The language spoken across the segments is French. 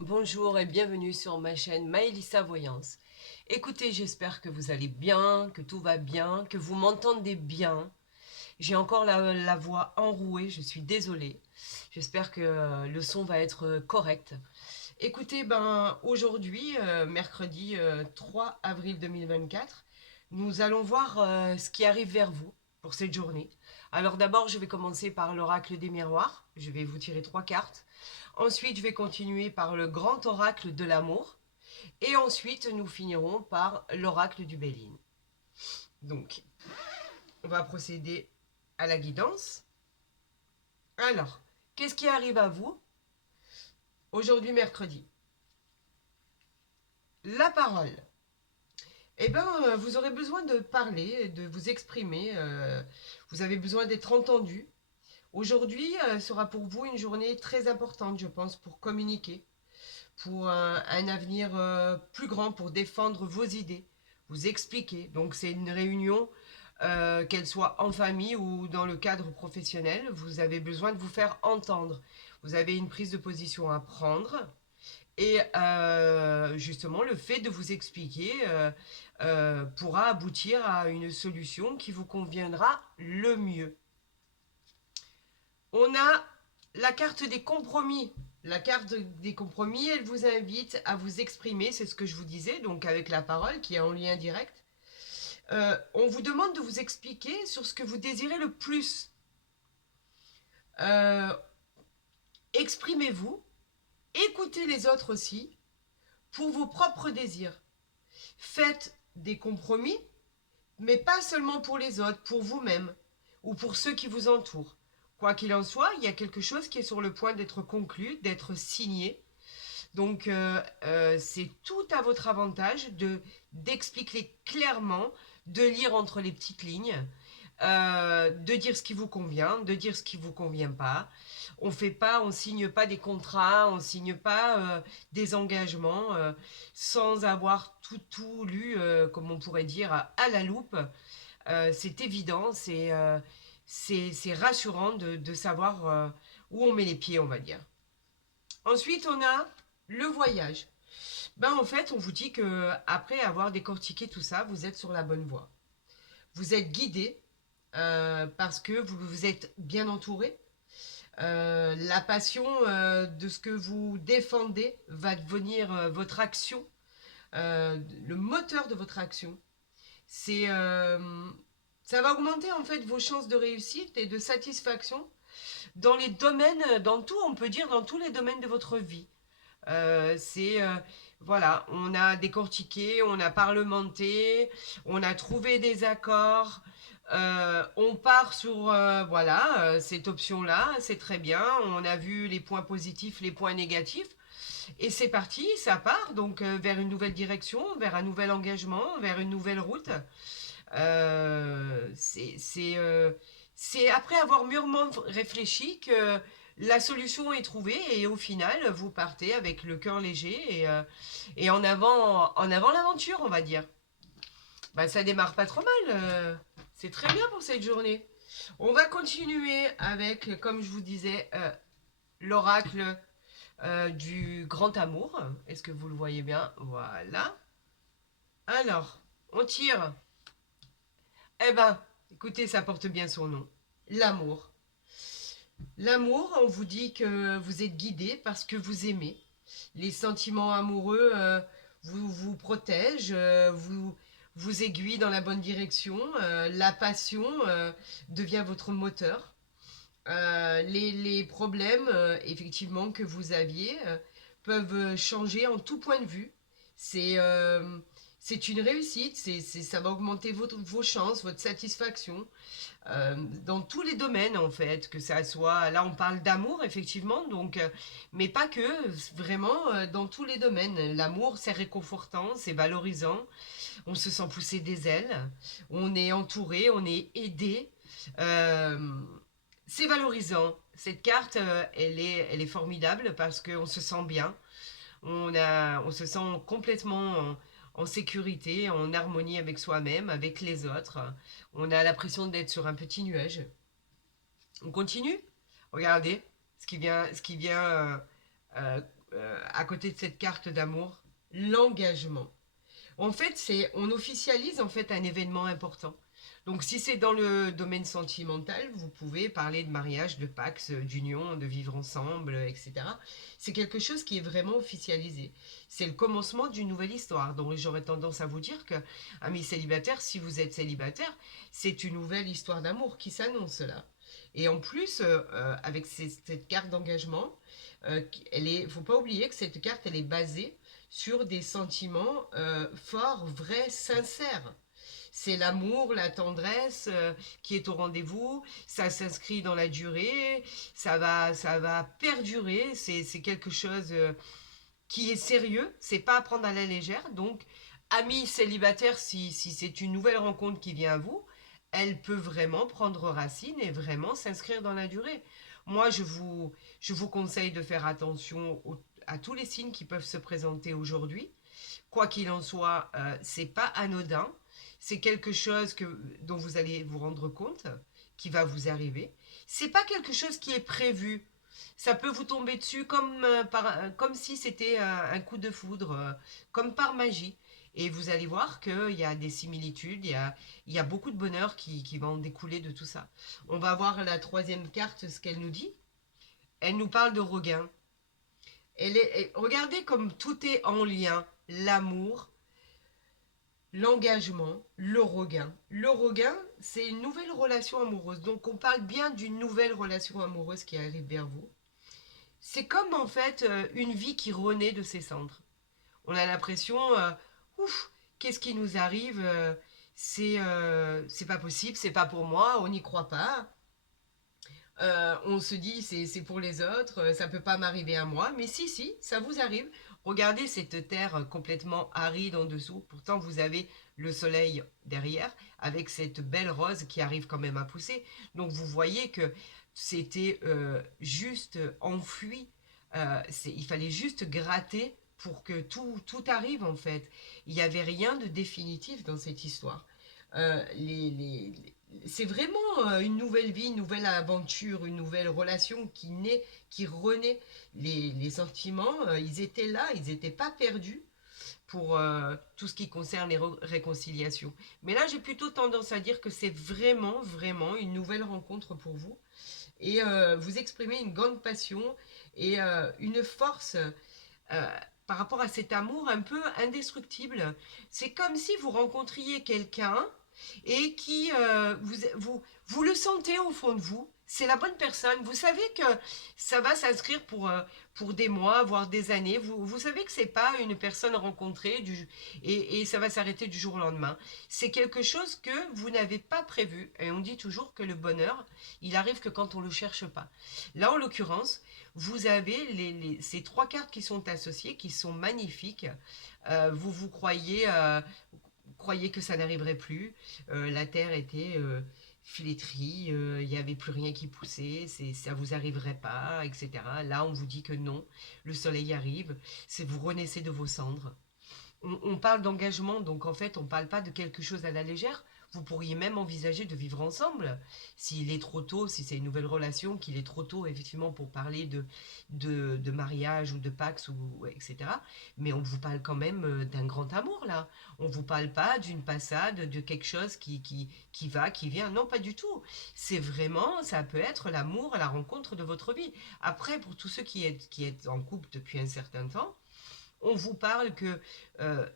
Bonjour et bienvenue sur ma chaîne Maëlissa Voyance. Écoutez, j'espère que vous allez bien, que tout va bien, que vous m'entendez bien. J'ai encore la voix enrouée, je suis désolée. J'espère que le son va être correct. Écoutez, aujourd'hui, mercredi 3 avril 2024, nous allons voir ce qui arrive vers vous pour cette journée. Alors d'abord, je vais commencer par l'oracle des miroirs. Je vais vous tirer 3 cartes. Ensuite, je vais continuer par le grand oracle de l'amour. Et ensuite, nous finirons par l'oracle du Béline. Donc, on va procéder à la guidance. Alors, qu'est-ce qui arrive à vous aujourd'hui mercredi? La parole. Eh bien, vous aurez besoin de parler, de vous exprimer. Vous avez besoin d'être entendu. Aujourd'hui sera pour vous une journée très importante, je pense, pour communiquer, pour un avenir plus grand, pour défendre vos idées, vous expliquer. Donc c'est une réunion, qu'elle soit en famille ou dans le cadre professionnel, vous avez besoin de vous faire entendre. Vous avez une prise de position à prendre. Et justement, le fait de vous expliquer pourra aboutir à une solution qui vous conviendra le mieux. On a la carte des compromis. La carte des compromis, elle vous invite à vous exprimer, c'est ce que je vous disais, donc avec la parole qui est en lien direct. On vous demande de vous expliquer sur ce que vous désirez le plus. Euh, Exprimez-vous, écoutez les autres aussi, pour vos propres désirs. Faites des compromis, mais pas seulement pour les autres, pour vous-même ou pour ceux qui vous entourent. Quoi qu'il en soit, il y a quelque chose qui est sur le point d'être conclu, d'être signé. Donc, c'est tout à votre avantage d'expliquer clairement, de lire entre les petites lignes, de dire ce qui vous convient, de dire ce qui vous convient pas. On signe pas des contrats, on signe pas des engagements sans avoir tout lu, comme on pourrait dire, à la loupe. C'est évident, c'est rassurant de savoir où on met les pieds, on va dire. Ensuite, on a le voyage. En fait, on vous dit que après avoir décortiqué tout ça, vous êtes sur la bonne voie. Vous êtes guidé parce que vous vous êtes bien entouré. La passion de ce que vous défendez va devenir votre action, le moteur de votre action. C'est, ça va augmenter en fait vos chances de réussite et de satisfaction dans les domaines, dans tout, on peut dire dans tous les domaines de votre vie. C'est voilà, on a décortiqué, on a parlementé, on a trouvé des accords. On part sur voilà cette option-là, c'est très bien. On a vu les points positifs, les points négatifs, et c'est parti, ça part donc vers une nouvelle direction, vers un nouvel engagement, vers une nouvelle route. C'est après avoir mûrement réfléchi que la solution est trouvée et au final, vous partez avec le cœur léger et en avant l'aventure, on va dire. Ça démarre pas trop mal. C'est très bien pour cette journée. On va continuer avec, comme je vous disais, l'oracle du grand amour. Est-ce que vous le voyez bien? Voilà. Alors, on tire. Eh ben, écoutez, ça porte bien son nom. L'amour. L'amour, on vous dit que vous êtes guidé parce que vous aimez. Les sentiments amoureux vous protègent, vous aiguillent dans la bonne direction. La passion devient votre moteur. Les problèmes, effectivement, que vous aviez peuvent changer en tout point de vue. C'est c'est une réussite, ça va augmenter vos chances, votre satisfaction dans tous les domaines en fait, que ça soit, là on parle d'amour effectivement, donc, mais pas que, vraiment dans tous les domaines. L'amour c'est réconfortant, c'est valorisant, on se sent pousser des ailes, on est entouré, on est aidé, euh, c'est valorisant. Cette carte, elle est formidable parce qu'on se sent bien, on se sent complètement en sécurité, en harmonie avec soi-même, avec les autres. On a l'impression d'être sur un petit nuage. On continue. Regardez ce qui vient à côté de cette carte d'amour, l'engagement. En fait, on officialise en fait un événement important. Donc, si c'est dans le domaine sentimental, vous pouvez parler de mariage, de pax, d'union, de vivre ensemble, etc. C'est quelque chose qui est vraiment officialisé. C'est le commencement d'une nouvelle histoire. Donc, j'aurais tendance à vous dire que, amis célibataires, si vous êtes célibataire, c'est une nouvelle histoire d'amour qui s'annonce là. Et en plus, avec cette carte d'engagement, faut pas oublier que cette carte, elle est basée sur des sentiments forts, vrais, sincères. C'est l'amour, la tendresse qui est au rendez-vous. Ça s'inscrit dans la durée. Ça va perdurer. C'est quelque chose qui est sérieux. C'est pas à prendre à la légère. Donc, amis célibataires, si c'est une nouvelle rencontre qui vient à vous, elle peut vraiment prendre racine et vraiment s'inscrire dans la durée. Moi, je vous conseille de faire attention à tous les signes qui peuvent se présenter aujourd'hui. Quoi qu'il en soit, c'est pas anodin. C'est quelque chose dont vous allez vous rendre compte, qui va vous arriver. C'est pas quelque chose qui est prévu. Ça peut vous tomber dessus comme si c'était un coup de foudre, comme par magie. Et vous allez voir qu'il y a des similitudes, il y a beaucoup de bonheur qui va en découler de tout ça. On va voir la troisième carte, ce qu'elle nous dit. Elle nous parle de regain. Regardez comme tout est en lien. L'amour, l'engagement, le regain. Le regain, c'est une nouvelle relation amoureuse. Donc on parle bien d'une nouvelle relation amoureuse qui arrive vers vous. C'est comme en fait une vie qui renaît de ses cendres. On a l'impression, ouf, qu'est-ce qui nous arrive c'est pas possible, c'est pas pour moi, on n'y croit pas. On se dit c'est pour les autres, ça peut pas m'arriver à moi, mais si, ça vous arrive. Regardez cette terre complètement aride en dessous, pourtant vous avez le soleil derrière, avec cette belle rose qui arrive quand même à pousser. Donc vous voyez que c'était juste enfoui, il fallait juste gratter pour que tout arrive en fait. Il n'y avait rien de définitif dans cette histoire. C'est vraiment une nouvelle vie, une nouvelle aventure, une nouvelle relation qui naît, qui renaît. Les sentiments, ils étaient là, ils n'étaient pas perdus pour tout ce qui concerne les réconciliations. Mais là, j'ai plutôt tendance à dire que c'est vraiment, vraiment une nouvelle rencontre pour vous. Et vous exprimez une grande passion et une force par rapport à cet amour un peu indestructible. C'est comme si vous rencontriez quelqu'un et qui, vous le sentez au fond de vous. C'est la bonne personne. Vous savez que ça va s'inscrire pour des mois, voire des années. Vous savez que c'est pas une personne rencontrée et ça va s'arrêter du jour au lendemain. C'est quelque chose que vous n'avez pas prévu. Et on dit toujours que le bonheur, il arrive que quand on le cherche pas. Là, en l'occurrence, vous avez ces trois cartes qui sont associées, qui sont magnifiques. Vous croyez que ça n'arriverait plus. La terre était flétrie, il n'y avait plus rien qui poussait, ça vous arriverait pas, etc. Là, on vous dit que non, le soleil arrive, vous renaissez de vos cendres. On parle d'engagement, donc en fait, on ne parle pas de quelque chose à la légère. Vous pourriez même envisager de vivre ensemble. S'il est trop tôt, si c'est une nouvelle relation, qu'il est trop tôt, effectivement, pour parler de mariage ou de pax, etc. Mais on vous parle quand même d'un grand amour, là. On ne vous parle pas d'une passade, de quelque chose qui va, qui vient. Non, pas du tout. C'est vraiment, ça peut être l'amour, la rencontre de votre vie. Après, pour tous ceux qui êtes en couple depuis un certain temps, on vous parle que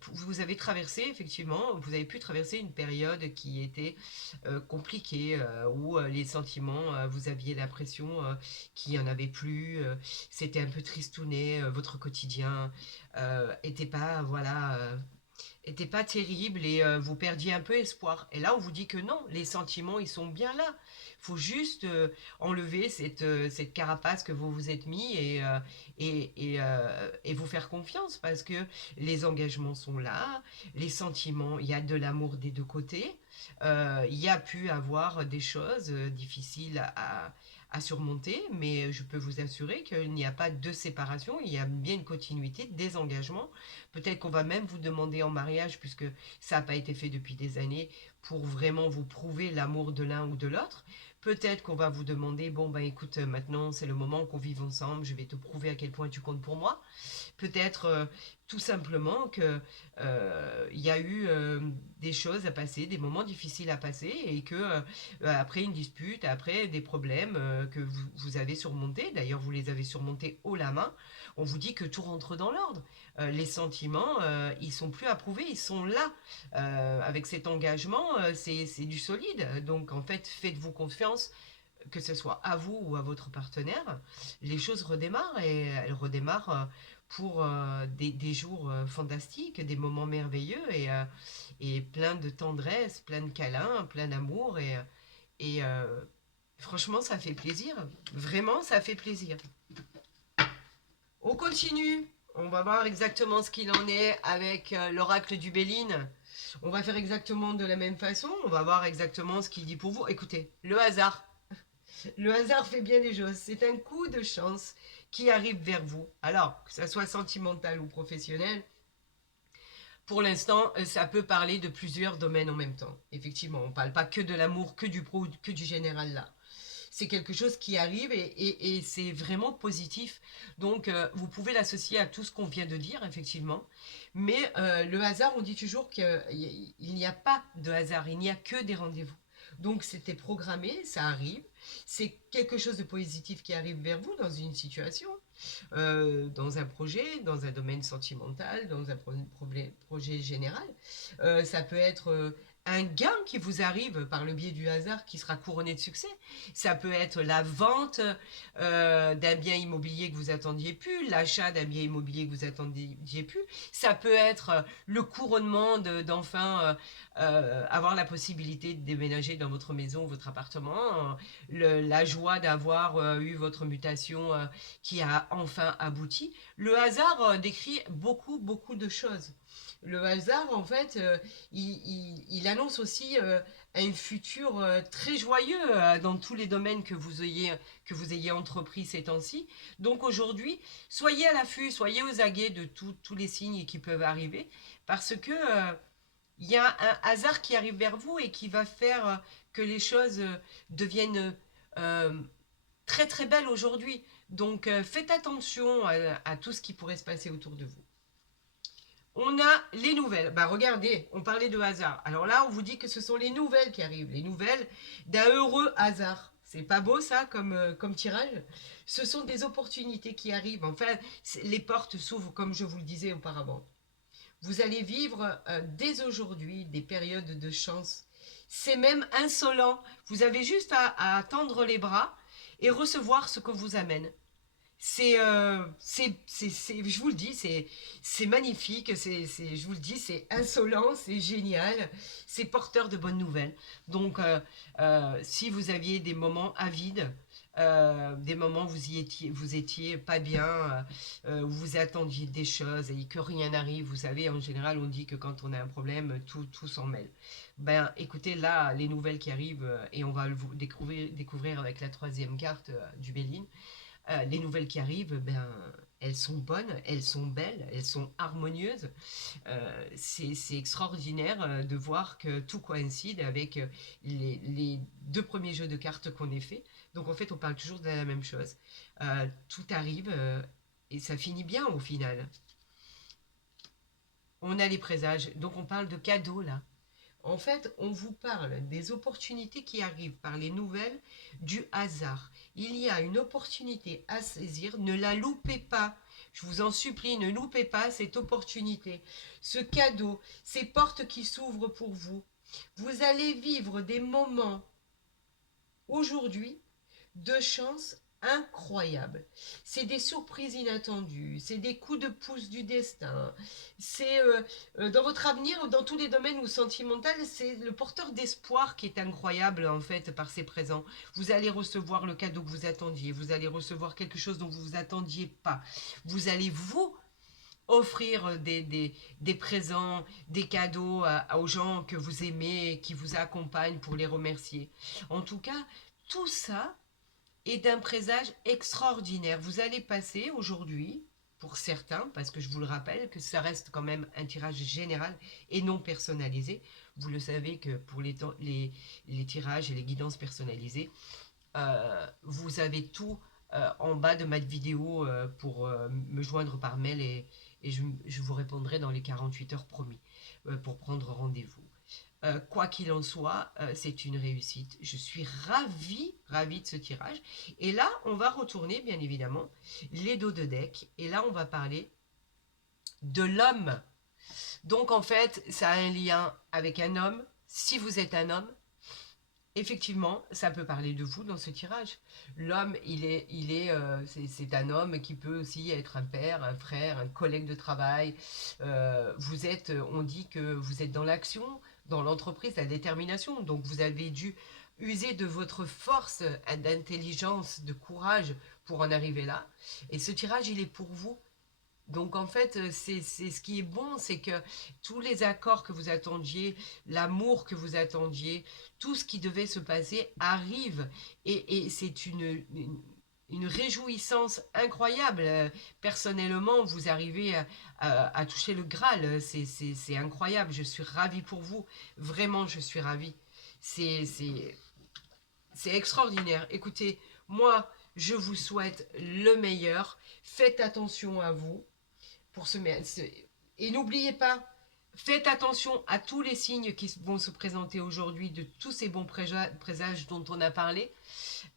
vous avez traversé, effectivement, vous avez pu traverser une période qui était compliquée, où les sentiments, vous aviez l'impression qu'il n'y en avait plus, c'était un peu tristouné, votre quotidien était pas, voilà, était pas terrible et vous perdiez un peu espoir. Et là, on vous dit que non, les sentiments, ils sont bien là. Il faut juste enlever cette carapace que vous vous êtes mis et vous faire confiance parce que les engagements sont là, les sentiments, il y a de l'amour des deux côtés. Il y a pu avoir des choses difficiles à surmonter, mais je peux vous assurer qu'il n'y a pas de séparation, il y a bien une continuité des engagements. Peut-être qu'on va même vous demander en mariage, puisque ça n'a pas été fait depuis des années, pour vraiment vous prouver l'amour de l'un ou de l'autre. Peut-être qu'on va vous demander, bon ben écoute, maintenant c'est le moment qu'on vive ensemble, je vais te prouver à quel point tu comptes pour moi. Peut-être tout simplement que il y a eu des choses à passer, des moments difficiles à passer, et que après une dispute, après des problèmes que vous avez surmontés, d'ailleurs vous les avez surmontés haut la main, on vous dit que tout rentre dans l'ordre. Les sentiments, ils sont plus approuvés, ils sont là. Avec cet engagement, c'est du solide. Donc en fait, faites-vous confiance, que ce soit à vous ou à votre partenaire. Les choses redémarrent, et elles redémarrent pour des jours fantastiques, des moments merveilleux, et plein de tendresse, plein de câlins, plein d'amour, et franchement ça fait plaisir, vraiment ça fait plaisir. On continue, on va voir exactement ce qu'il en est avec l'oracle du Béline. On va faire exactement de la même façon, on va voir exactement ce qu'il dit pour vous. Écoutez, le hasard. Le hasard fait bien les choses. C'est un coup de chance qui arrive vers vous. Alors, que ça soit sentimental ou professionnel, pour l'instant, ça peut parler de plusieurs domaines en même temps. Effectivement, on ne parle pas que de l'amour, que du pro, que du général là. C'est quelque chose qui arrive, et c'est vraiment positif. Donc, vous pouvez l'associer à tout ce qu'on vient de dire, effectivement. Mais le hasard, on dit toujours qu'il n'y a pas de hasard, il n'y a que des rendez-vous. Donc, c'était programmé, ça arrive. C'est quelque chose de positif qui arrive vers vous dans une situation, dans un projet, dans un domaine sentimental, dans un projet général. Ça peut être un gain qui vous arrive par le biais du hasard qui sera couronné de succès. Ça peut être la vente d'un bien immobilier que vous attendiez plus, l'achat d'un bien immobilier que vous attendiez plus. Ça peut être le couronnement d'enfin avoir la possibilité de déménager dans votre maison, votre appartement, la joie d'avoir eu votre mutation qui a enfin abouti. Le hasard décrit beaucoup, beaucoup de choses. Le hasard, en fait, il annonce aussi un futur très joyeux dans tous les domaines que vous ayez entrepris ces temps-ci. Donc aujourd'hui, soyez à l'affût, soyez aux aguets de tous les signes qui peuvent arriver, parce que il y a un hasard qui arrive vers vous et qui va faire que les choses deviennent euh, très très belles aujourd'hui. Donc faites attention à tout ce qui pourrait se passer autour de vous. On a les nouvelles. Bah regardez, on parlait de hasard. Alors là, on vous dit que ce sont les nouvelles qui arrivent. Les nouvelles d'un heureux hasard. C'est pas beau ça comme tirage. Ce sont des opportunités qui arrivent. Enfin, les portes s'ouvrent comme je vous le disais auparavant. Vous allez vivre dès aujourd'hui des périodes de chance. C'est même insolent. Vous avez juste à tendre les bras et recevoir ce que vous amène. Je vous le dis, c'est magnifique, je vous le dis, c'est insolent, c'est génial, c'est porteur de bonnes nouvelles. Donc, si vous aviez des moments avides, des moments où vous étiez pas bien, où vous attendiez des choses et que rien n'arrive, vous savez, en général, on dit que quand on a un problème, tout s'en mêle. Ben, écoutez, là, les nouvelles qui arrivent, et on va le découvrir avec la troisième carte du Béline. Les nouvelles qui arrivent, ben, elles sont bonnes, elles sont belles, elles sont harmonieuses. C'est extraordinaire de voir que tout coïncide avec les deux premiers jeux de cartes qu'on ait fait. Donc en fait, on parle toujours de la même chose. Tout arrive et ça finit bien au final. On a les présages, donc on parle de cadeaux là. En fait, on vous parle des opportunités qui arrivent par les nouvelles du hasard. Il y a une opportunité à saisir, ne la loupez pas. Je vous en supplie, ne loupez pas cette opportunité, ce cadeau, ces portes qui s'ouvrent pour vous. Vous allez vivre des moments aujourd'hui de chance incroyables. C'est des surprises inattendues, c'est des coups de pouce du destin, c'est dans votre avenir, dans tous les domaines où sentimental, c'est le porteur d'espoir qui est incroyable en fait par ses présents. Vous allez recevoir le cadeau que vous attendiez, vous allez recevoir quelque chose dont vous ne vous attendiez pas, vous allez vous offrir des présents, des cadeaux aux gens que vous aimez, qui vous accompagnent pour les remercier. En tout cas, tout ça est d'un présage extraordinaire. Vous allez passer aujourd'hui pour certains, parce que je vous le rappelle que ça reste quand même un tirage général et non personnalisé. Vous le savez que pour les tirages et les guidances personnalisées, vous avez tout en bas de ma vidéo pour me joindre par mail et je vous répondrai dans les 48 heures promis pour prendre rendez-vous. Quoi qu'il en soit, c'est une réussite. Je suis ravie de ce tirage. Et là, on va retourner, bien évidemment, les dos de deck. Et là, on va parler de l'homme. Donc, en fait, ça a un lien avec un homme. Si vous êtes un homme, effectivement, ça peut parler de vous dans ce tirage. L'homme, c'est un homme qui peut aussi être un père, un frère, un collègue de travail. On dit que vous êtes dans l'action, dans l'entreprise, la détermination. Donc, vous avez dû user de votre force d'intelligence, de courage pour en arriver là. Et ce tirage, il est pour vous. Donc en fait, c'est ce qui est bon, c'est que tous les accords que vous attendiez, l'amour que vous attendiez, tout ce qui devait se passer arrive. Et c'est une réjouissance incroyable. Personnellement, vous arrivez à toucher le Graal. C'est incroyable. Je suis ravie pour vous. Vraiment, je suis ravie. C'est extraordinaire. Écoutez, moi, je vous souhaite le meilleur. Faites attention à vous. Et n'oubliez pas, faites attention à tous les signes qui vont se présenter aujourd'hui, de tous ces bons présages dont on a parlé.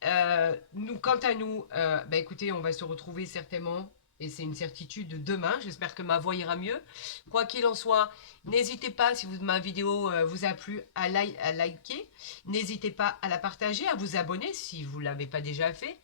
Quant à nous, écoutez, on va se retrouver certainement, et c'est une certitude, demain. J'espère que ma voix ira mieux. Quoi qu'il en soit, n'hésitez pas, si ma vidéo vous a plu, à liker. N'hésitez pas à la partager, à vous abonner si vous ne l'avez pas déjà fait.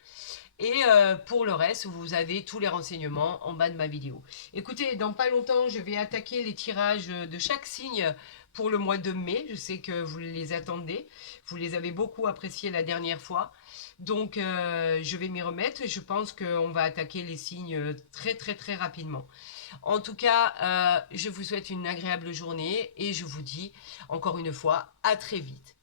Et pour le reste, vous avez tous les renseignements en bas de ma vidéo. Écoutez, dans pas longtemps, je vais attaquer les tirages de chaque signe pour le mois de mai. Je sais que vous les attendez. Vous les avez beaucoup appréciés la dernière fois. Donc, je vais m'y remettre. Je pense qu'on va attaquer les signes très, très, très rapidement. En tout cas, je vous souhaite une agréable journée et je vous dis encore une fois à très vite.